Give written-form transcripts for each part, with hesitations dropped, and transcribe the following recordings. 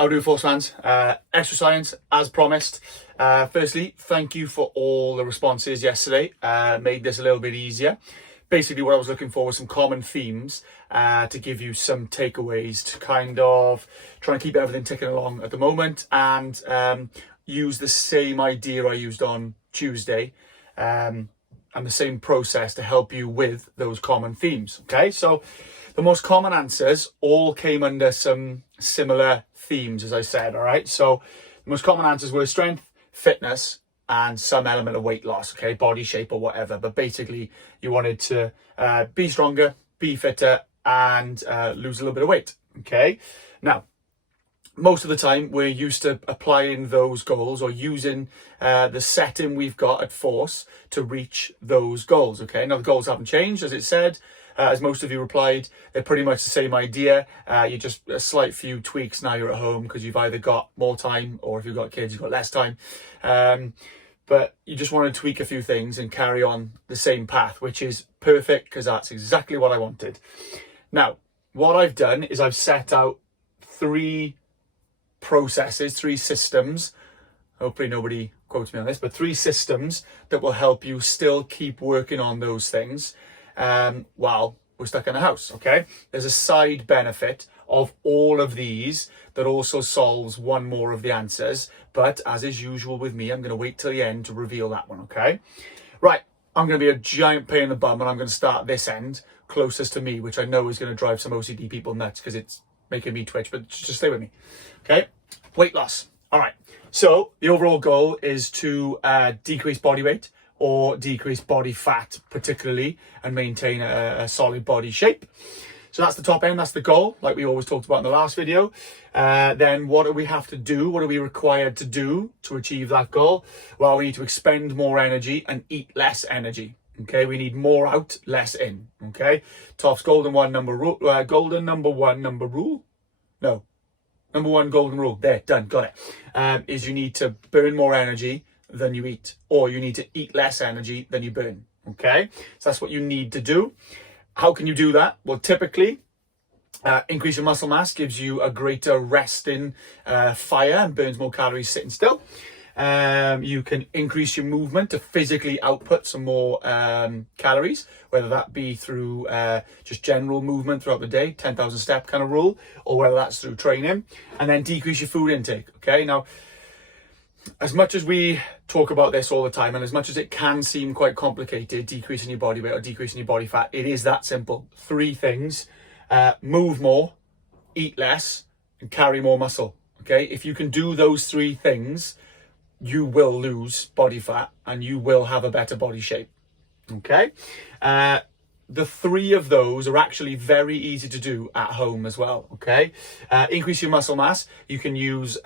How do force fans? Extra science, as promised. Firstly, thank you for all the responses yesterday. Made this a little bit easier. Basically, what I was looking for was some common themes to give you some takeaways to kind of try and keep everything ticking along at the moment, and use the same idea I used on Tuesday and the same process to help you with those common themes. Okay, so the most common answers all came under some similar themes, as I said. All right, so the most common answers were strength, fitness, and some element of weight loss, okay, body shape or whatever. But basically, you wanted to be stronger, be fitter, and lose a little bit of weight, okay? Now, most of the time, we're used to applying those goals or using the setting we've got at Force to reach those goals, okay? Now, the goals haven't changed, as it said. As most of you replied, they're pretty much the same idea. You just a slight few tweaks now you're at home because you've either got more time, or if you've got kids, you've got less time. But you just want to tweak a few things and carry on the same path, which is perfect because that's exactly what I wanted. Now, what I've done is I've set out 3 processes, 3 systems. Hopefully nobody quotes me on this, but 3 systems that will help you still keep working on those things while we're stuck in the house, okay? There's a side benefit of all of these that also solves one more of the answers, but as is usual with me, I'm going to wait till the end to reveal that one, okay? Right, I'm going to be a giant pain in the bum, and I'm going to start this end closest to me, which I know is going to drive some OCD people nuts because it's making me twitch, but just stay with me, okay? Weight loss. All right, so the overall goal is to decrease body weight or decrease body fat particularly, and maintain a solid body shape. So that's the top end, that's the goal, like we always talked about in the last video. Then what do we have to do? What are we required to do to achieve that goal? Well, we need to expend more energy and eat less energy. Okay, we need more out, less in. Okay, Toff's golden number one rule. No, number one golden rule. There, done, got it. Is you need to burn more energy than you eat, or you need to eat less energy than you burn. Okay, so that's what you need to do. How can you do that? Well, typically, increase your muscle mass gives you a greater resting fire and burns more calories sitting still. You can increase your movement to physically output some more calories, whether that be through just general movement throughout the day, 10,000 step kind of rule, or whether that's through training, and then decrease your food intake. Okay, now, as much as we talk about this all the time, and as much as it can seem quite complicated, decreasing your body weight or decreasing your body fat, it is that simple. 3 things: move more, eat less, and carry more muscle. Okay, if you can do those 3 things, you will lose body fat and you will have a better body shape. Okay, the 3 of those are actually very easy to do at home as well. Okay, increase your muscle mass. You can use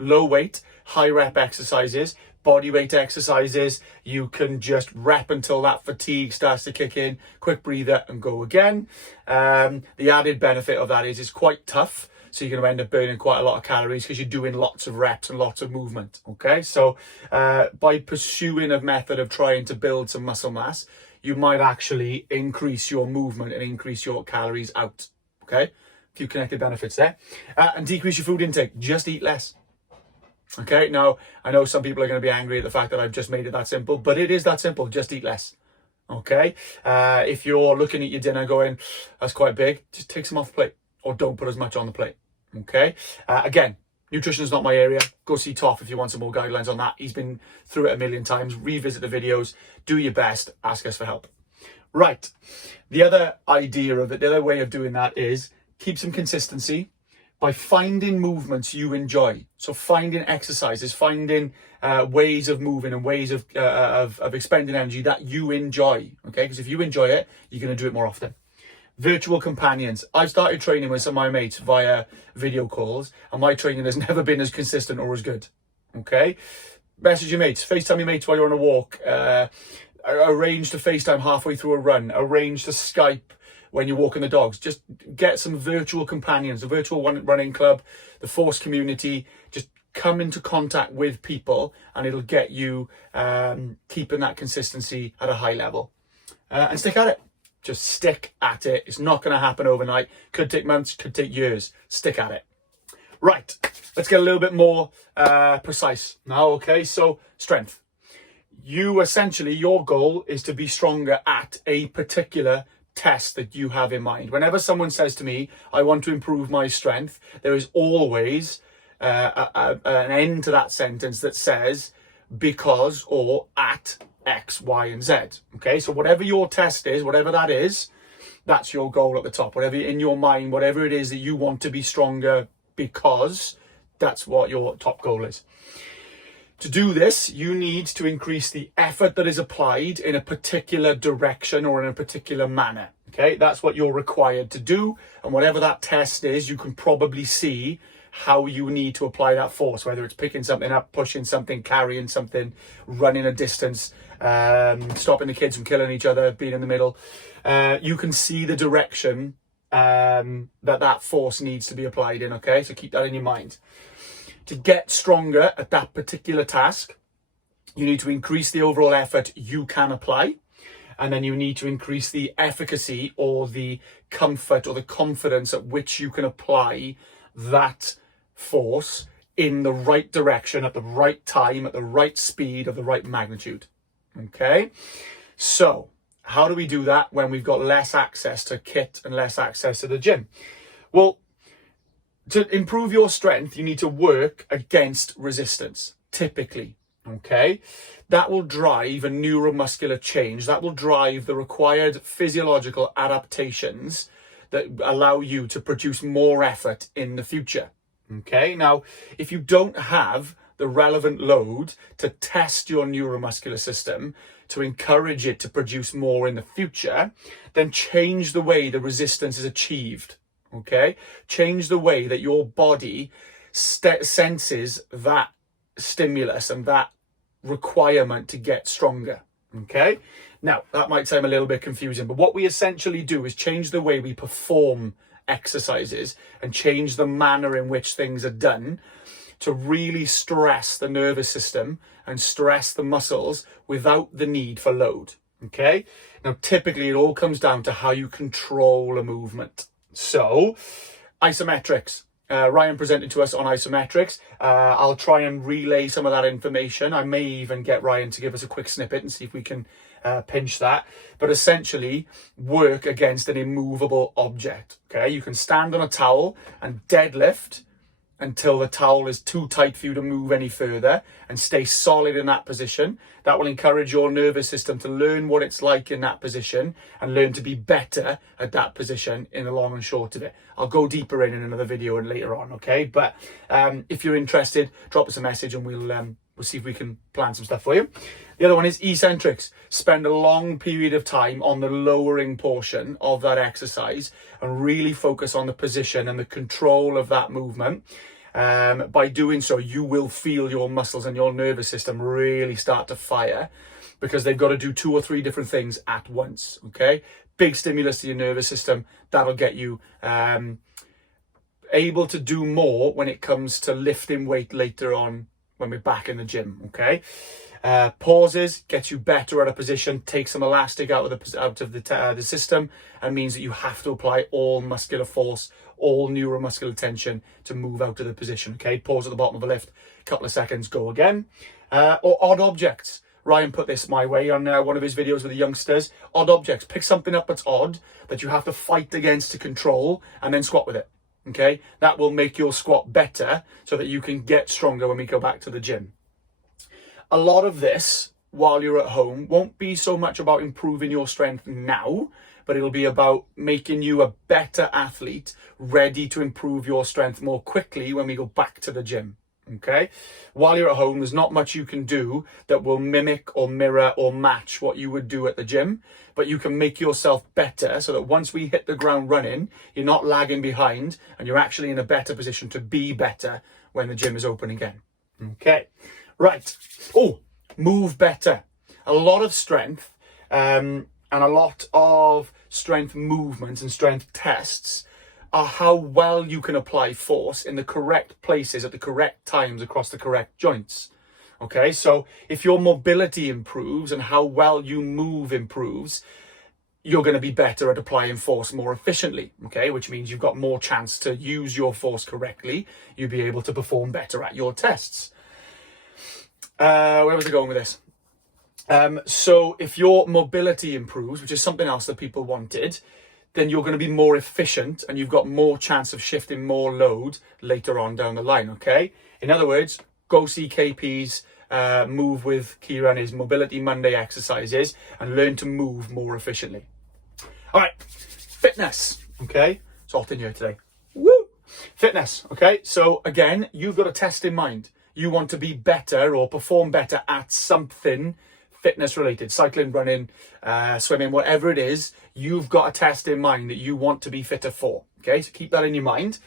low weight, high rep exercises, body weight exercises. You can just rep until that fatigue starts to kick in, quick breather and go again. The added benefit of that is it's quite tough, so you're going to end up burning quite a lot of calories because you're doing lots of reps and lots of movement. Okay, so by pursuing a method of trying to build some muscle mass, you might actually increase your movement and increase your calories out. Okay, a few connected benefits there. And decrease your food intake. Just eat less. Okay, now I know some people are going to be angry at the fact that I've just made it that simple, but it is that simple. Just eat less. Okay, if you're looking at your dinner going, that's quite big, just take some off the plate, or don't put as much on the plate. Okay, again, nutrition is not my area. Go see Toff if you want some more guidelines on that. He's been through it a million times. Revisit the videos, do your best, ask us for help. Right, the other idea of it, the other way of doing that is keep some consistency by finding movements you enjoy. So finding exercises, finding ways of moving and ways of expending energy that you enjoy. Okay, because if you enjoy it, you're going to do it more often. Virtual companions. I've started training with some of my mates via video calls, and my training has never been as consistent or as good. Okay, message your mates, FaceTime your mates while you're on a walk, arrange to FaceTime halfway through a run, arrange to Skype when you're walking the dogs. Just get some virtual companions, the virtual running club, the Force community. Just come into contact with people, and it'll get you keeping that consistency at a high level. And stick at it. Just stick at it. It's not going to happen overnight. Could take months, could take years. Stick at it. Right. Let's get a little bit more precise now, okay? So strength. You essentially, your goal is to be stronger at a particular test that you have in mind. Whenever someone says to me, I want to improve my strength, there is always an end to that sentence that says because or at X, Y, and Z. Okay, so whatever your test is, whatever that is, that's your goal at the top. Whatever in your mind, whatever it is that you want to be stronger because, that's what your top goal is. To do this, you need to increase the effort that is applied in a particular direction or in a particular manner. Okay, that's what you're required to do. And whatever that test is, you can probably see how you need to apply that force, whether it's picking something up, pushing something, carrying something, running a distance, stopping the kids from killing each other, being in the middle. You can see the direction that force needs to be applied in, okay? So keep that in your mind. To get stronger at that particular task, you need to increase the overall effort you can apply. And then you need to increase the efficacy or the comfort or the confidence at which you can apply that force in the right direction, at the right time, at the right speed, of the right magnitude. Okay? So, how do we do that when we've got less access to kit and less access to the gym? Well, to improve your strength, you need to work against resistance, typically, okay? That will drive a neuromuscular change. That will drive the required physiological adaptations that allow you to produce more effort in the future, okay? Now, if you don't have the relevant load to test your neuromuscular system, to encourage it to produce more in the future, then change the way the resistance is achieved. Okay, change the way that your body senses that stimulus and that requirement to get stronger. Okay, now that might sound a little bit confusing, but what we essentially do is change the way we perform exercises and change the manner in which things are done to really stress the nervous system and stress the muscles without the need for load. Okay, now typically it all comes down to how you control a movement. So, isometrics. Ryan presented to us on isometrics. I'll try and relay some of that information. I may even get Ryan to give us a quick snippet and see if we can pinch that. But essentially, work against an immovable object. Okay, you can stand on a towel and deadlift until the towel is too tight for you to move any further and stay solid in that position. That will encourage your nervous system to learn what it's like in that position and learn to be better at that position in the long and short of it. I'll go deeper in another video and later on, okay? But if you're interested, drop us a message and we'll see if we can plan some stuff for you. The other one is eccentrics. Spend a long period of time on the lowering portion of that exercise and really focus on the position and the control of that movement. By doing so, you will feel your muscles and your nervous system really start to fire because they've got to do 2 or 3 different things at once, okay? Big stimulus to your nervous system. That'll get you able to do more when it comes to lifting weight later on when we're back in the gym, okay? Pauses gets you better at a position, take some elastic out of the system, and means that you have to apply all muscular force, all neuromuscular tension to move out of the position, okay? Pause at the bottom of a lift, couple of seconds, go again. Or odd objects. Ryan put this my way on one of his videos with the youngsters. Odd objects. Pick something up that's odd, that you have to fight against to control, and then squat with it, okay? That will make your squat better so that you can get stronger when we go back to the gym. A lot of this, while you're at home, won't be so much about improving your strength now, but it'll be about making you a better athlete, ready to improve your strength more quickly when we go back to the gym, okay? While you're at home, there's not much you can do that will mimic or mirror or match what you would do at the gym, but you can make yourself better so that once we hit the ground running, you're not lagging behind and you're actually in a better position to be better when the gym is open again, okay? Right. Oh, move better. A lot of strength and a lot of strength movements and strength tests are how well you can apply force in the correct places at the correct times across the correct joints. Okay, so if your mobility improves and how well you move improves, you're going to be better at applying force more efficiently, okay? Which means you've got more chance to use your force correctly. You'll be able to perform better at your tests. Where was I going with this? So if your mobility improves, which is something else that people wanted, then you're going to be more efficient and you've got more chance of shifting more load later on down the line, okay? In other words, go see KP's move with Kira and his Mobility Monday exercises and learn to move more efficiently. All right, fitness, okay? It's hot in here today. Woo! Fitness, okay? So again, you've got a test in mind. You want to be better or perform better at something fitness related, cycling, running, swimming, whatever it is, you've got a test in mind that you want to be fitter for, okay? So keep that in your mind.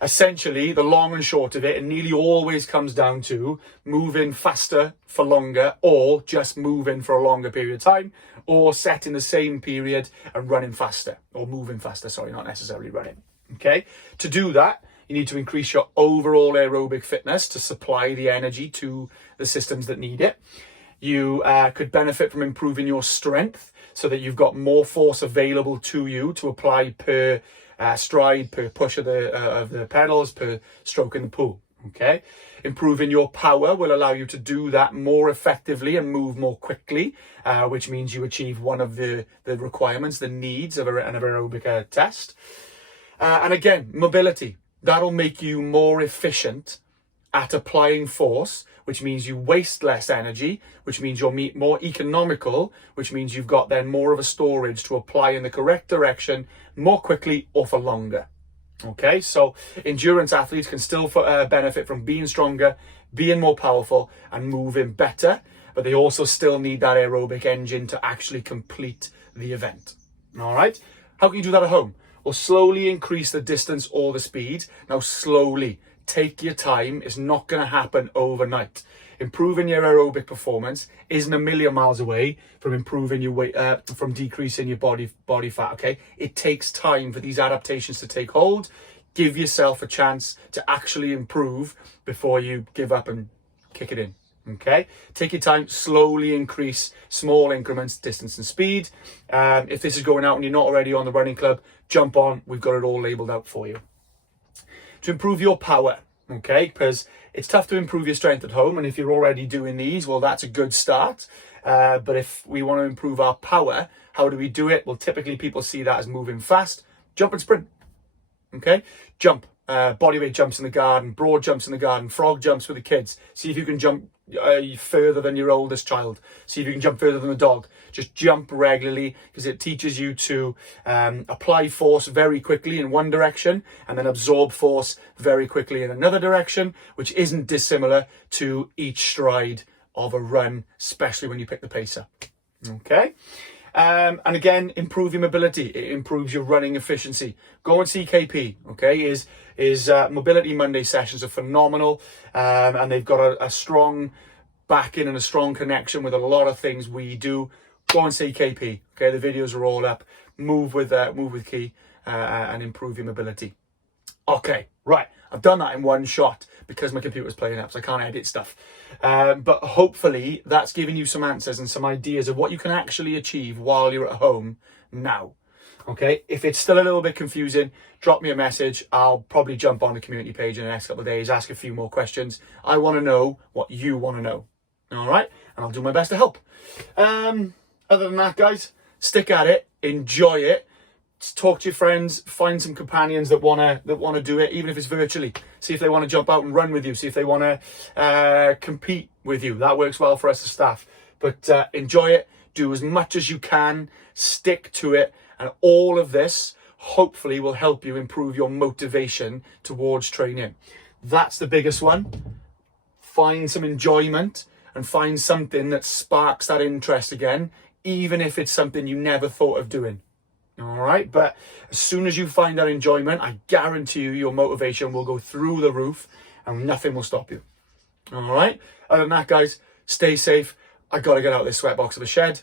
Essentially, the long and short of it nearly always comes down to moving faster for longer, or just moving for a longer period of time, or setting the same period and running faster, or moving faster, sorry, not necessarily running, okay? To do that, you need to increase your overall aerobic fitness to supply the energy to the systems that need it. You could benefit from improving your strength so that you've got more force available to you to apply per stride, per push of the pedals, per stroke in the pool, okay? Improving your power will allow you to do that more effectively and move more quickly, which means you achieve one of the requirements, the needs of an aerobic test. And again, mobility. That'll make you more efficient at applying force, which means you waste less energy, which means you're more economical, which means you've got then more of a storage to apply in the correct direction more quickly or for longer. Okay, so endurance athletes can still benefit from being stronger, being more powerful and moving better, but they also still need that aerobic engine to actually complete the event. All right, how can you do that at home? Well, slowly increase the distance or the speed. Now, slowly. Take your time. It's not going to happen overnight. Improving your aerobic performance isn't a million miles away from improving your weight, from decreasing your body fat, okay? It takes time for these adaptations to take hold. Give yourself a chance to actually improve before you give up and kick it in, okay? Take your time, slowly increase small increments, distance and speed. If this is going out and you're not already on the running club, jump on. We've got it all labeled out for you. To improve your power, okay, because it's tough to improve your strength at home, and if you're already doing these, well, that's a good start. But if we want to improve our power, how do we do it? Well, typically people see that as moving fast. Jump and sprint, okay? Jump, bodyweight jumps in the garden, broad jumps in the garden, frog jumps with the kids. See if you can jump further than your oldest child. See if you can jump further than the dog. Just jump regularly, because it teaches you to apply force very quickly in one direction and then absorb force very quickly in another direction, which isn't dissimilar to each stride of a run, especially when you pick the pace up. Okay? And again, improve your mobility. It improves your running efficiency. Go and see KP, okay? His Mobility Monday sessions are phenomenal, and they've got a strong backing and a strong connection with a lot of things we do. Go and see KP, okay? The videos are all up. Move with Key and improve your mobility. Okay, right. I've done that in one shot because my computer's playing up, so I can't edit stuff. But hopefully that's giving you some answers and some ideas of what you can actually achieve while you're at home now. Okay, if it's still a little bit confusing, drop me a message. I'll probably jump on the community page in the next couple of days, ask a few more questions. I want to know what you want to know. All right, and I'll do my best to help. Other than that, guys, stick at it, enjoy it. Talk to your friends, find some companions that wanna do it, even if it's virtually. See if they want to jump out and run with you. See if they want to compete with you. That works well for us as staff. But enjoy it. Do as much as you can. Stick to it. And all of this hopefully will help you improve your motivation towards training. That's the biggest one. Find some enjoyment and find something that sparks that interest again, even if it's something you never thought of doing. All right, but as soon as you find that enjoyment, I guarantee you your motivation will go through the roof and nothing will stop you. All right, other than that, guys, stay safe. I got to get out of this sweatbox of a shed.